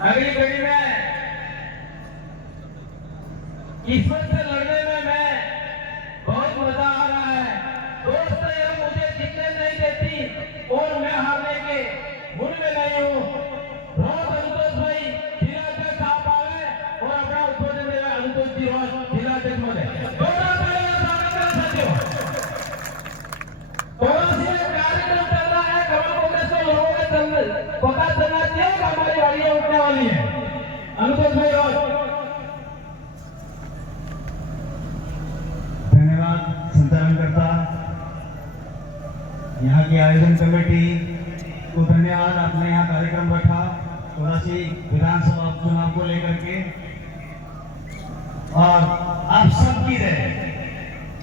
अगली घड़ी में ईश्वर से लड़ने में मैं बहुत मजा आ रहा है। दोस्त ये मुझे जीतने नहीं देती और मैं हारने के मूड में नहीं हूँ। बहुत अनुतोष भाई जिला अध्यक्ष आप आ गए और अपना उद्बोधन दे रहे अनुतोष जी और जिला अध्यक्ष महोदय कार्यक्रम चल रहा है। कमल कांग्रेस के लोगों के पता चलना चाहिए कि हमारी गाड़ियां उठने वाली है। अनुतोष भाई और संचालनकर्ता, यहाँ की आयोजन कमेटी को धन्यवाद। आपने यहाँ कार्यक्रम रखा 84 विधानसभा उपचुनाव को लेकर के, और आप सबकी रहे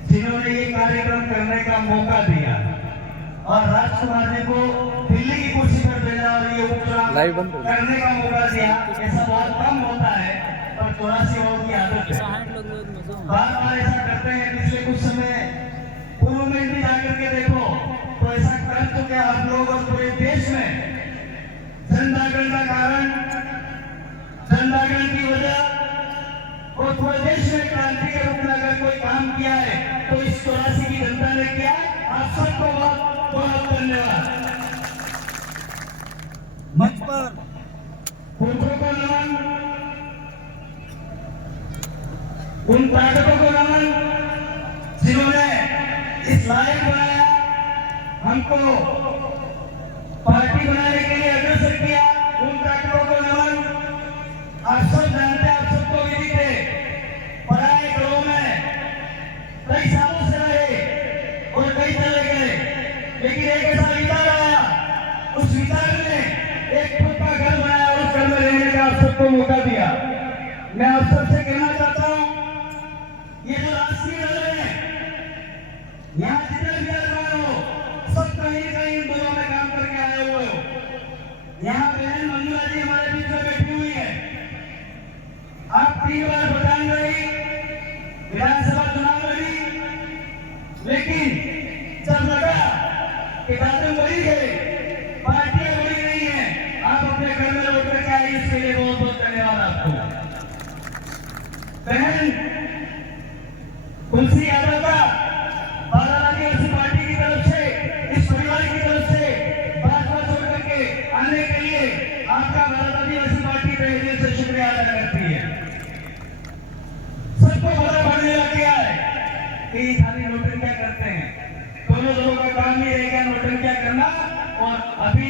जिन्होंने ये कार्यक्रम करने का मौका दिया और राजकुमार जी को दिल्ली की कुर्सी पर भेजा और ये उपचुनाव करने का मौका दिया। ऐसा बहुत कम होता है और 84 लोगों की आदत है, बार बार ऐसा करते हैं। पिछले कुछ समय पूर्व में भी जाकर के देखो तो ऐसा कर चुके आप लोग और पूरे देश में जनजागरण का कारण, जनजागरण की वजह और पूरे देश में क्रांति के रूप में अगर कोई काम किया है तो इस 84 की जनता ने किया है। आप सबको बहुत बहुत धन्यवाद। मंच पर पुरखों को नमन, उन ताकतों को नमन जिन्होंने इस लायक बनाया, हमको पार्टी बनाने के लिए अग्रसर किया। उन ताकतों को नमन। आप सब जानते हैं, आप सबको विदित है, पराए घरों में कई सालों से रहे और कई चले गए, लेकिन एक ऐसा विचार आया, उस विचार ने एक खुद का घर बनाया और उस घर में रहने का आप सबको मौका दिया। मैं आप सबसे कहना चाहता हूँ, ये जो राष्ट्रीय दल है, यहाँ जितने भी आदमी हो, सब कहीं न कहीं इन दलों में काम करके आए हुए हो। यहाँ बहन मंजुला जी हमारे बीच में बैठी हुई है। आप 3 बार प्रधान रही, विधानसभा चुनाव लड़ी, लेकिन जब लगा कि बातें बढ़ी गई, पार्टियां बढ़ी नहीं है, आप अपने घर में लौट करके आई, इसके लिए बहुत बहुत धन्यवाद आपको। बहन तुलसी यादव का बारालाटी आदिवासी पार्टी की तरफ से, इस परिवार की तरफ से भाजपा छोड़ करके आने के लिए आपका बारालाटी आदिवासी पार्टी तहे दिल से शुक्रिया अदा करती है। सबको पता पड़ने लग गया है कि ये खाली नोटंकियां करते हैं। दोनों दलों का काम ही रहेगा नोटंकियां करना, और अभी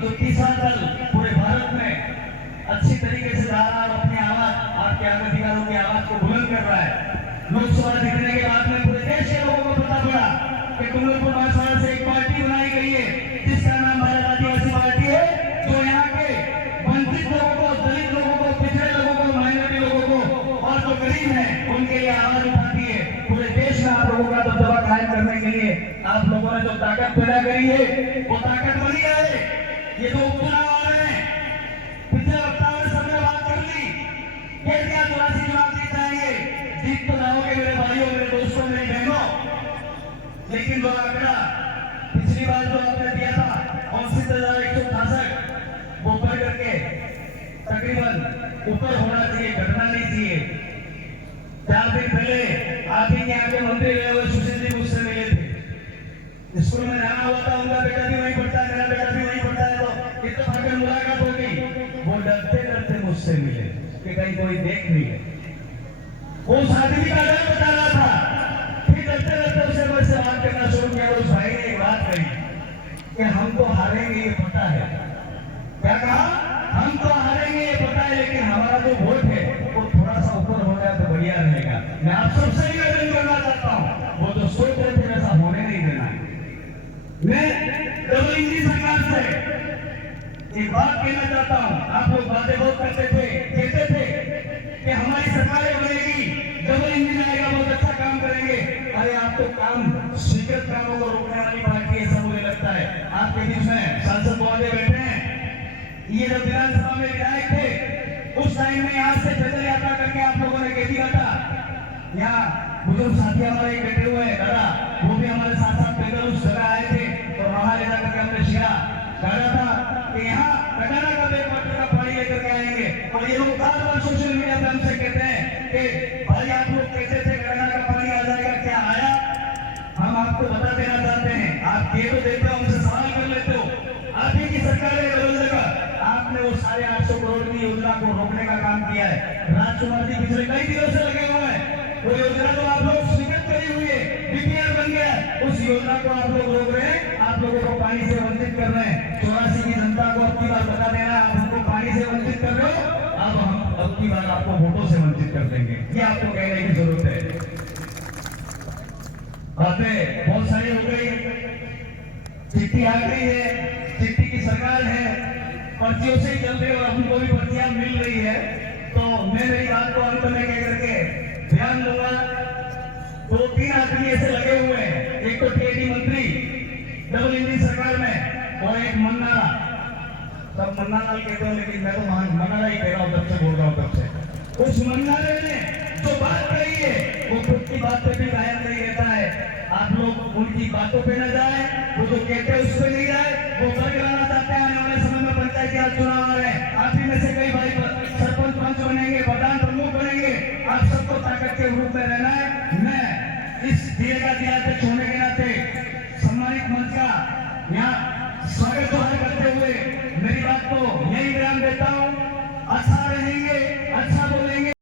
जो तीसरा दल पूरे भारत में अच्छी तरीके से जा रहा है और अपनी आवाज, आपके अधिकारों की आवाज को बुलंद कर रहा है। लोकसभा जीतने के बाद में पूरे देश के लोगों को पता पड़ा कि कुंडलपुर बांसवाड़ा से एक पार्टी बनाई गई है जिसका नाम भारत आदिवासी पार्टी है, जो यहाँ के वंचित लोगों को, दलित लोगों को, पिछड़े लोगों को, माइनॉरिटी लोगों को और जो गरीब है उनके लिए आवाज उठाती है। पूरे देश में आप लोगों का दबदबा कायम करने के लिए आप लोगों ने जो ताकत पैदा करी है वो ताकत बनी है। ये जो उपचुनाव आ रहे हैं, पिछले वक्ताओं ने सबने बात कर ली, क्या 84 चुनाव जीत जाएंगे, जीत तो जाओगे मेरे भाइयों, मेरे दोस्तों, मेरी बहनों, लेकिन वो आंकड़ा पिछली बार जो आपने दिया था 69,168, वो बढ़ करके तकरीबन ऊपर होना चाहिए, घटना नहीं चाहिए। 4 दिन पहले आप ही यहाँ के मंत्री रहे हुए सुशील जी मुझसे मिले थे। स्कूल में जाना हुआ था, उनका बेटा भी वहीं पढ़ता है, मेरा बेटा भी वहीं पढ़ता है, तो इत्तेफाक में मुलाकात हो गई। वो डरते डरते मुझसे मिले कि कहीं कोई देख नहीं है। वो उस आदमी का डर बता रहा था, फिर डरते डरते उसे मुझसे बात करना शुरू किया। उस भाई ने एक बात कही कि हम तो हारेंगे ये पता है। क्या कहा? हम तो हारेंगे ये पता है, लेकिन हमारा जो वोट है वो थोड़ा सा ऊपर हो जाए तो बढ़िया रहेगा। मैं आप सबसे निवेदन करना चाहता हूँ, वो जो सोच रहे थे वैसा होने नहीं देना है। मैं डबल इंजन सरकार से एक बात कहना चाहता हूँ। आप लोग बातें बहुत करते थे, कहते थे कि हमारी सरकारें बनेगी, डबल इंजन आएगा, बहुत अच्छा काम करेंगे। अरे आप तो काम, स्वीकृत कामों को रोकने वाली पार्टी, ऐसा मुझे लगता है। आपके बीच में सांसद महोदय बैठे हैं, ये जो विधानसभा में विधायक थे उस टाइम में यहाँ से पैदल यात्रा करके आप लोगों ने कह दिया था। यहाँ बुजुर्ग साथी हमारे बैठे हुए हैं दादा, वो भी हमारे साथ साथ पैदल उस जगह आए थे और वहां ले जाकर के हमने शिरा कहा था कि यहाँ कटारा का 1 क्वार्टर का पानी लेकर के आएंगे और ये लोग बार बार सोशल मीडिया पे हमसे कहते हैं कि भाई आप लोग कहते थे गंगा का पानी आ जाएगा, क्या आया? हम आपको बता देना चाहते हैं, आप ये तो देते हो, हमसे सवाल कर लेते हो। आप ही की सरकार है रोजगार का, आपने वो 850 करोड़ की योजना को रोकने का काम किया है। राजकुमार जी पिछले कई दिनों से लगे हुए हैं, वो योजना तो आप लोग स्वीकृत करी हुई है, डीपीआर बन गया, उस योजना को आप लोग रोक रहे हैं, आप लोगों को पानी से वंचित कर रहे हैं। 84 की जनता को अब की बार बता देना, आप हमको पानी से वंचित कर रहे हो, अब हम अब की बार आपको वोटों से वंचित कर देंगे, ये आपको कहने की जरूरत है। बातें बहुत सारी हो गई, चिट्ठी आ गई है, चिट्ठी की सरकार है, पर्चियों से ही चल रही है और हमको भी पर्चियां मिल रही है। तो मैं मेरी बात को अंत में कह करके ध्यान दूंगा। 2-3 आदमी ऐसे लगे हुए हैं, एक तो टीएडी मंत्री डबल इंजन सरकार में, और एक मन्ना, सब मन्ना लाल कहते हो लेकिन मैं तो मन्ना ही कह रहा हूँ, तब से बोल रहा हूँ तब से। उस मन्ना ने जो बात कही है वो खुद की बात पे भी कायम नहीं रहता है। आप लोग उनकी बातों पे न जाए, वो जो कहते हैं उस पे नहीं जाए। वो वर्ग लाना चाहते हैं, आने वाले समय में पंचायती राज चुनाव आ रहे हैं, आप ही में से कई भाई सरपंच पंच बनेंगे, प्रधान प्रमुख बनेंगे, आप सबको ताकत के रूप में रहना है। मैं इस जिले का जिलाध्यक्ष होने के नाते सम्मानित मंच का यहाँ स्वागत करते हुए मेरी बात को यही बयान देता हूँ, अच्छा रहेंगे, अच्छा बोलेंगे।